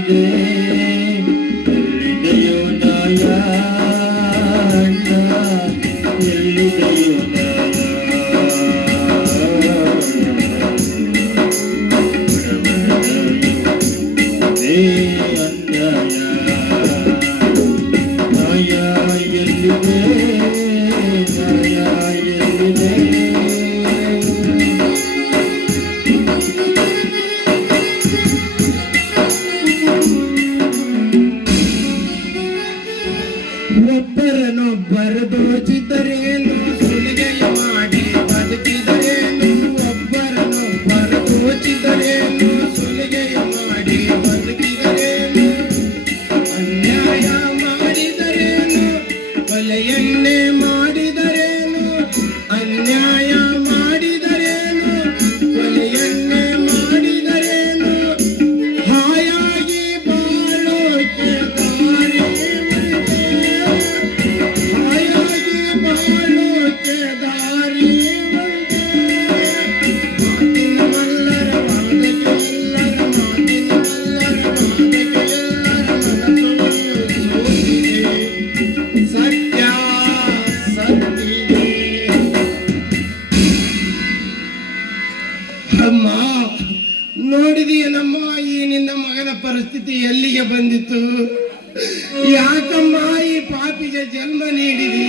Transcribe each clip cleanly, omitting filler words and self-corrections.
ಎಲ್ಲಿದೆ ಎಲ್ಲಿದೆಯೋ ನಾಯ ಅಣ್ಣ ಎಲ್ಲಿದೆಯೋ ಒಬ್ಬರನೊಬ್ಬರು ದೋಚಿದರೇನು ಸುಲಿಗೆಯ ಮಾಡಿ ಬದುಕಿದರೇನು ಒಬ್ಬರನೊಬ್ಬರು ದೋಚಿದರೇನು ಸುಲಿಗೆಯ ಮಾಡಿ ಬದುಕಿದರೇನು ಅನ್ಯಾಯ ಮಾಡಿದರೇನು ಕೊಲೆಯನ್ನೇ ಮಾಡಿದರೇನು ಅನ್ಯಾಯ ಮಾಡಿದರೇನು ಕೊಲೆಯನ್ನೇ ಮಾಡಿದರೇನು ಹಾಯಾಗಿ ಬಾಳೋಕೆ ದಾರಿ ಅಮ್ಮ ನೋಡಿದೀಯನಮ್ಮ ಈ ನಿನ್ನ ಮಗನ ಪರಿಸ್ಥಿತಿ ಎಲ್ಲಿಗೆ ಬಂದಿತ್ತು ಯಾಕಮ್ಮ ಈ ಪಾಪಿಗೆ ಜನ್ಮ ನೀಡಿದಿ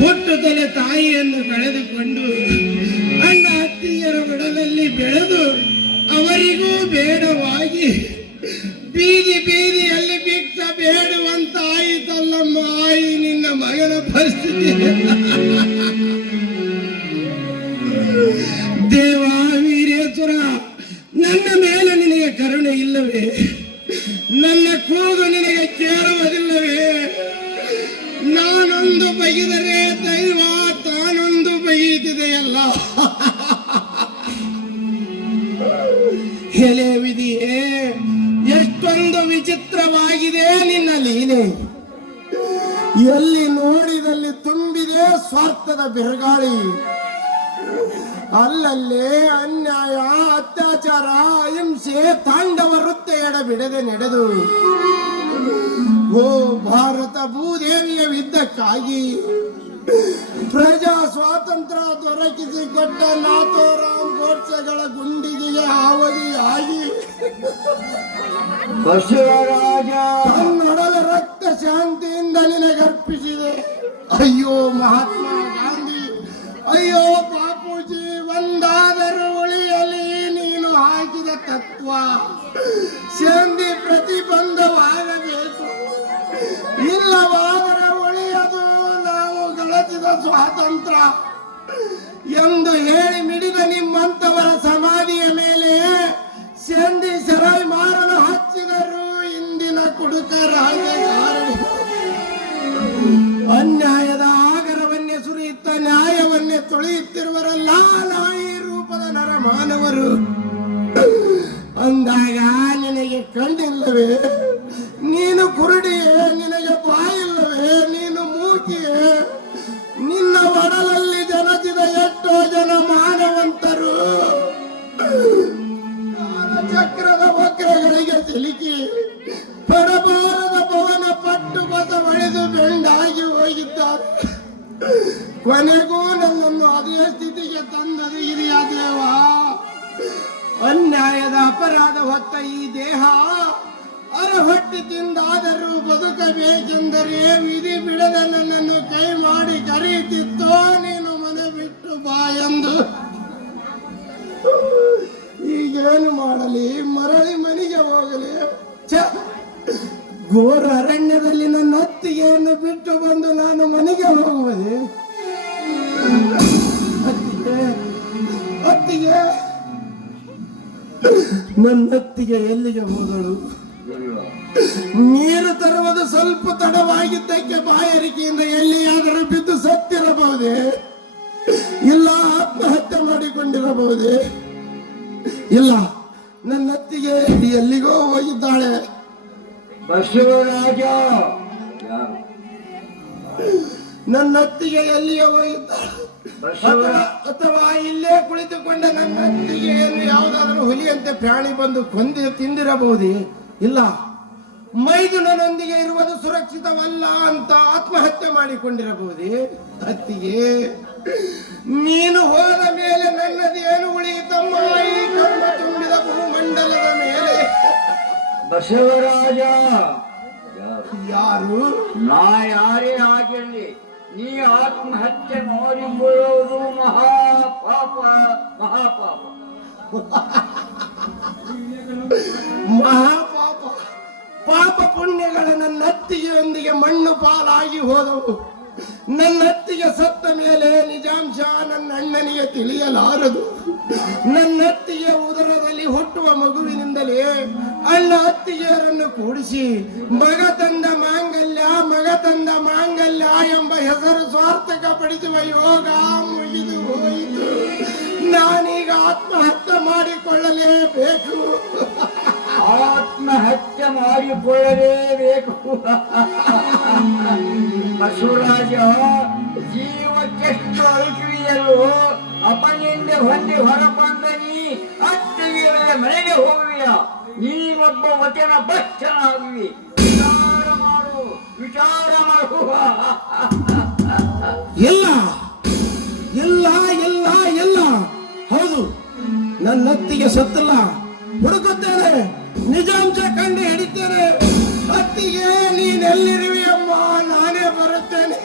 ಹುಟ್ಟುತ್ತಲೇ ತಾಯಿಯನ್ನು ಕಳೆದುಕೊಂಡು ಅಣ್ಣ ಅತ್ತಿಯರ ಒಡಲಲ್ಲಿ ಬೆಳೆದು ಅವರಿಗೂ ಬೇಡವಾಗಿ ಬೀದಿ ಬೀದಿಯಲ್ಲಿ ಭಿಕ್ಷ ಬೇಡುವಂತಾಯಿತಲ್ಲಮ್ಮ ಈ ನಿನ್ನ ಮಗನ ಪರಿಸ್ಥಿತಿ ದೇವ ವೀರೇಶ್ವರ ನನ್ನ ಮೇಲೆ ನಿನಗೆ ಕರುಣೆ ಇಲ್ಲವೇ ನನ್ನ ಕೂಗು ನಿನಗೆ ಕೇಳುವುದಿಲ್ಲವೇ ನಾನೊಂದು ಬೈದರೆ ದೈವ ತಾನೊಂದು ಬೈದಿದೆಯಲ್ಲ ಎಲೆ ವಿಧಿಯೇ ಎಷ್ಟೊಂದು ವಿಚಿತ್ರವಾಗಿದೆ ನಿನ್ನ ಲೀಲೆ ಎಲ್ಲಿ ನೋಡಿದಲ್ಲಿ ತುಂಬಿದೆ ಸ್ವಾರ್ಥದ ಬಿರುಗಾಳಿ ಅಲ್ಲಲ್ಲೇ ಅನ್ಯಾಯ ಅತ್ಯಾಚಾರ ಹಿಂಸೆ ತಾಂಡವ ವೃತ್ತ ಎಡಬಿಡದೆ ನಡೆದು ಓ ಭಾರತ ಭೂದೇವಿಯ ಯುದ್ಧಕ್ಕಾಗಿ ಪ್ರಜಾ ಸ್ವಾತಂತ್ರ್ಯ ದೊರಕಿಸಿಕೊಟ್ಟ ನಾಥೋರಾಮ್ ಗೋಡ್ಸೆಗಳ ಗುಂಡಿಗೆಯ ಅವಧಿಯಾಗಿ ಬಸವರಾಜ ಕನ್ನಡದ ರಕ್ತ ಶಾಂತಿಯಿಂದ ನಿನಗರ್ಪಿಸಿದೆ. ಅಯ್ಯೋ ಮಹಾತ್ಮ ಗಾಂಧಿ, ಅಯ್ಯೋ ಬಾಪೂಜಿ, ಒಂದಾದರೂ ಉಳಿಯಲಿ ನೀನು ಹಾಕಿದ ತತ್ವ ಶಾಂತಿ ಪ್ರತಿಬಂಧವಾಗಬೇಕು, ಇಲ್ಲವಾದರೆ ಉಳಿಯದು ನಾವು ಗಳಿಸಿದ ಸ್ವಾತಂತ್ರ್ಯ ಎಂದು ಹೇಳಿ ಮಿಡಿದ ನಿಮ್ಮಂತವರ ಸಮಾಧಿಯ ಮೇಲೆ ಶಾಂತಿ ಸರಾಯಿ ಮಾರಲು ಹಚ್ಚಿದರು ಇಂದಿನ ಕುಡುಕ ರಾಜಕಾರಣಿ. ಅನ್ಯಾಯದ ಆಗರವನ್ನೇ ಸುರಿಯುತ್ತ ನ್ಯಾಯವನ್ನೇ ತೊಳೆಯುತ್ತಿರುವರಲ್ಲ ನಾಯಿ ರೂಪದ ನರಮಾನವರು. ಅಂದಾಗ ನಿನಗೆ ಕಣ್ಣಿಲ್ಲವೇ? ನೀನು ಕುರುಡಿಯೇ? ನಿನಗೆ ಬಾಯಿಲ್ಲವೇ? ನೀನು ಮೂಕಿಯೇ? ನಿನ್ನ ಒಡಲಲ್ಲಿ ಜನಚಿದ ಎಷ್ಟೋ ಜನ ಮಾನವಂತರು ಚಕ್ರದ ವಕ್ರಗಳಿಗೆ ಸಿಲುಕಿ ಪಡಬಾರದ ಭವನ ಪಟ್ಟು ಬಸ ಒಡೆದು ಬೆಂಡಾಗಿ ಹೋಗಿದ್ದಾರೆ. ಕೊನೆಗೂ ನನ್ನನ್ನು ಅದೇ ಸ್ಥಿತಿಗೆ ತಂದದು ಹಿರಿಯ ದೇವ. ಅನ್ಯಾಯದ ಅಪರಾಧ ಹೊತ್ತ ಈ ದೇಹ ಅರಹೊಟ್ಟಿ ತಿಂದಾದರೂ ಬದುಕಬೇಕೆಂದರೆ ವಿಧಿ ಬಿಡದ ನನ್ನನ್ನು ಕೈ ಮಾಡಿ ಕರೆಯುತ್ತಿತ್ತೋ ನೀನು ಮನೆ ಬಿಟ್ಟು ಬಾ ಎಂದು. ಈಗೇನು ಮಾಡಲಿ? ಮರಳಿ ಮನೆಗೆ ಹೋಗಲಿ? ಘೋರ ಅರಣ್ಯದಲ್ಲಿ ನನ್ನ ಅತ್ತಿಗೆಯನ್ನು ಬಿಟ್ಟು ಬಂದು ನಾನು ಮನೆಗೆ ಹೋಗುವುದೇ? ಅತ್ತಿಗೆ ನನ್ನ ಅತ್ತಿಗೆ ಎಲ್ಲಿಗೆ ಹೋದಳು? ನೀರು ತರುವುದು ಸ್ವಲ್ಪ ತಡವಾಗಿದ್ದಕ್ಕೆ ಬಾಯಾರಿಕೆಯಿಂದ ಎಲ್ಲಿಯಾದರೂ ಬಿದ್ದು ಸತ್ತಿರಬಹುದೇ? ಇಲ್ಲ ಆತ್ಮಹತ್ಯೆ ಮಾಡಿಕೊಂಡಿರಬಹುದೇ? ಇಲ್ಲ, ನನ್ನ ಅತ್ತಿಗೆ ಎಲ್ಲಿಗೋ ಹೋಗಿದ್ದಾಳೆ. ಬಸವರಾಜ ನನ್ನ ಅತ್ತಿಗೆ ಎಲ್ಲಿಯೋ ಹೋಗಿದ್ದಾಳೆ, ಅಥವಾ ಇಲ್ಲೇ ಕುಳಿತುಕೊಂಡ ನನ್ನ ಅತ್ತಿಗೆಯನ್ನು ಯಾವುದಾದರೂ ಹುಲಿಯಂತೆ ಪ್ರಾಣಿ ಬಂದು ಕೊಂದು ತಿಂದಿರಬಹುದೇ? ಇಲ್ಲ, ಮೈದುನನೊಂದಿಗೆ ಇರುವುದು ಸುರಕ್ಷಿತವಲ್ಲ ಅಂತ ಆತ್ಮಹತ್ಯೆ ಮಾಡಿಕೊಂಡಿರಬಹುದೇ? ಅತ್ತಿಗೆ, ನೀನು ಹೋದ ಮೇಲೆ ನನ್ನದೇನು ಉಳಿಯಿತಮ್ಮ ಈ ಕರ್ಮ ತುಂಬಿದ ಭೂಮಂಡಲದ ಮೇಲೆ? ಬಸವರಾಜ, ಯಾರು? ನಾ ಯಾರೇ ಆಗಿರಲಿ, ನೀ ಆತ್ಮಹತ್ಯೆ ಮಾಡಿಕೊಳ್ಳುವುದು ಮಹಾಪಾಪ. ಮಹಾಪಾಪ ಮಹಾಪಾಪ. ಪಾಪ ಪುಣ್ಯಗಳ ನನ್ನತ್ತಿಗೆಯೊಂದಿಗೆ ಮಣ್ಣು ಪಾಲಾಗಿ ಹೋದವು. ನನ್ನತ್ತಿಗೆ ಸತ್ತ ಮೇಲೆ ನಿಜಾಂಶ ನನ್ನ ಅಣ್ಣನಿಗೆ ತಿಳಿಯಲಾರದು. ನನ್ನತ್ತಿಗೆ ಉದರದಲ್ಲಿ ಹುಟ್ಟುವ ಮಗುವಿನಿಂದಲೇ ಅಣ್ಣ ಅತ್ತಿಗೆಯರನ್ನು ಕೂಡಿಸಿ ಮಗ ತಂದ ಮಾಂಗಲ್ಯ ಎಂಬ ಹೆಸರು ಸಾರ್ಥಕ ಪಡಿಸುವ ಯೋಗ ಮುಗಿದು ಹೋಯಿತು. ನಾನೀಗ ಆತ್ಮಹತ್ಯೆ ಮಾಡಿಕೊಳ್ಳಲೇಬೇಕು. ಆತ್ಮಹತ್ಯೆ ಮಾಡಿಕೊಳ್ಳಲೇಬೇಕು. ಬಸವರಾಜ, ಜೀವಕ್ಕೆಷ್ಟು ಅಳುಕಿದೆಯಲ್ಲೋ ಅಪನಿಂದೆ ಹೊಂದಿ ಹೊರಬಂದ ನೀ ಅತ್ತಿಗೆ ಮನೆಗೆ ಹೋಗುವಿಯ. ನೀನೊಬ್ಬ ವಚನ ಭಕ್ಷನಾಗುವಿ. ವಿಚಾರ ಮಾಡು. ಎಲ್ಲ ಎಲ್ಲ ಎಲ್ಲ ಎಲ್ಲ ಹೌದು, ನನ್ನತ್ತಿಗೆ ಸತ್ತಲ್ಲ, ಹುಡುಕುತ್ತೇನೆ, ನಿಜಾಂಶ ಕಂಡು ಹಿಡಿತೇನೆ. ಅತ್ತಿಗೆ, ನೀನೆಲ್ಲಿರುವಿಯಮ್ಮ? ನಾನೇ ಬರುತ್ತೇನೆ.